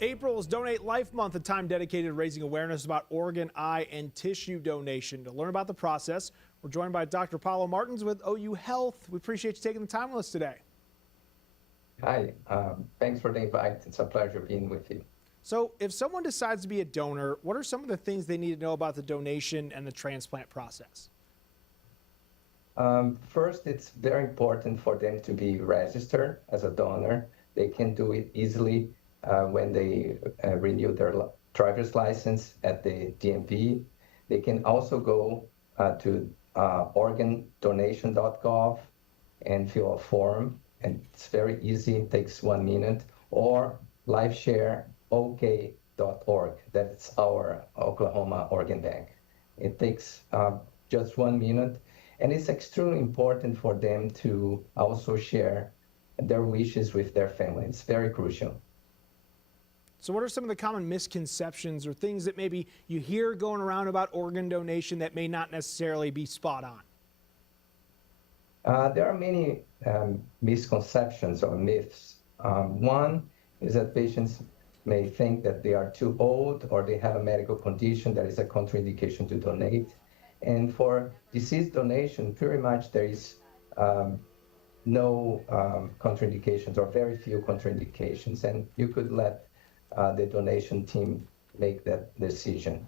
April is Donate Life Month, a time dedicated to raising awareness about organ, eye, and tissue donation. To learn about the process, we're joined by Dr. Paulo Martins with OU Health. We appreciate you taking the time with us today. Hi, thanks for the invite. It's a pleasure being with you. So if someone decides to be a donor, what are some of the things they need to know about the donation and the transplant process? First, it's very important for them to be registered as a donor. They can do it easily when they renew their driver's license at the DMV. They can also go to organdonation.gov and fill a form, and it's very easy, it takes 1 minute, or KOKH.org. That's our Oklahoma organ bank. It takes just 1 minute, and it's extremely important for them to also share their wishes with their family. It's very crucial. So what are some of the common misconceptions or things that maybe you hear going around about organ donation that may not necessarily be spot on? There are many misconceptions or myths. One is that patients may think that they are too old or they have a medical condition that is a contraindication to donate. And for deceased donation, pretty much there is no contraindications or very few contraindications, and you could let the donation team make that decision.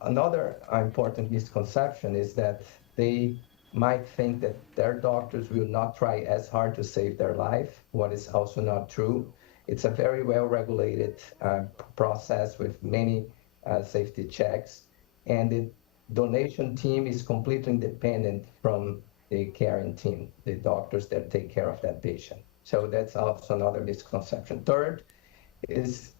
Another important misconception is that they might think that their doctors will not try as hard to save their life, what is also not true. It's a very well-regulated process with many safety checks, and the donation team is completely independent from the caring team, the doctors that take care of that patient. So that's also another misconception. Third is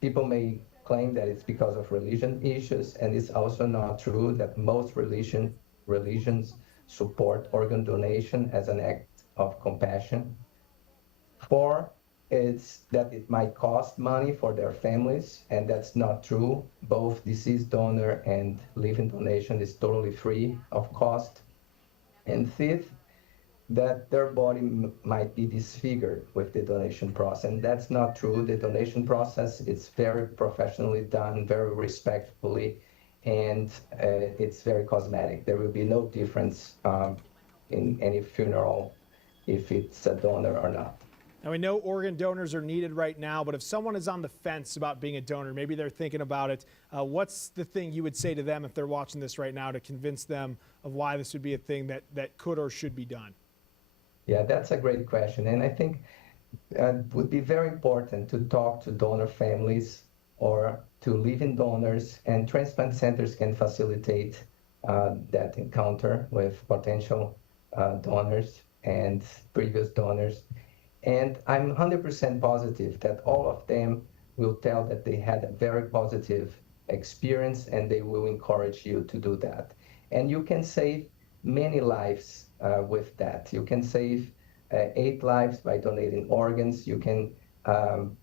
people may claim that it's because of religion issues, and it's also not true that most religions support organ donation as an act of compassion. Four is that it might cost money for their families, and that's not true. Both deceased donor and living donation is totally free of cost. And fifth, that their body might be disfigured with the donation process, and that's not true. The donation process is very professionally done, very respectfully, and it's very cosmetic. There will be no difference in any funeral if it's a donor or not. Now, we know organ donors are needed right now, but if someone is on the fence about being a donor, maybe they're thinking about it, what's the thing you would say to them if they're watching this right now to convince them of why this would be a thing that could or should be done? Yeah, that's a great question. And I think it would be very important to talk to donor families or to living donors, and transplant centers can facilitate that encounter with potential donors and previous donors. And I'm 100% positive that all of them will tell that they had a very positive experience, and they will encourage you to do that. And you can save many lives with that. You can save 8 lives by donating organs. You can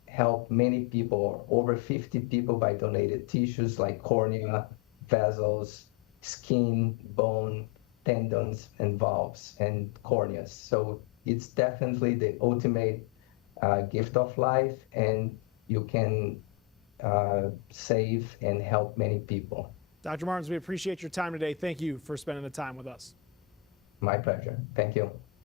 help many people, over 50 people, by donated tissues like cornea, vessels, skin, bone, tendons, and valves, and corneas. So it's definitely the ultimate gift of life, and you can save and help many people. Dr. Martins, we appreciate your time today. Thank you for spending the time with us. My pleasure. Thank you.